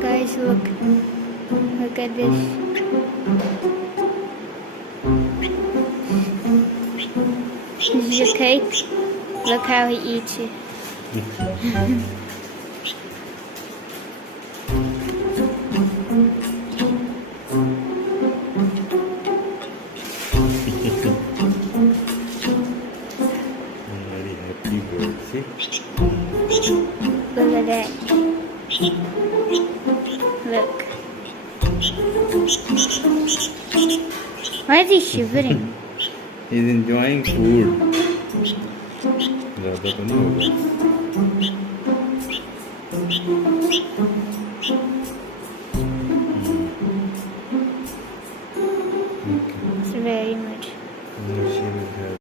Guys, look. Look at this. This is a cake. Look how he eats it. Very happy bird. See? Look at that. Look. Why is he shivering? He's enjoying food. ज़्यादा तो नहीं होगा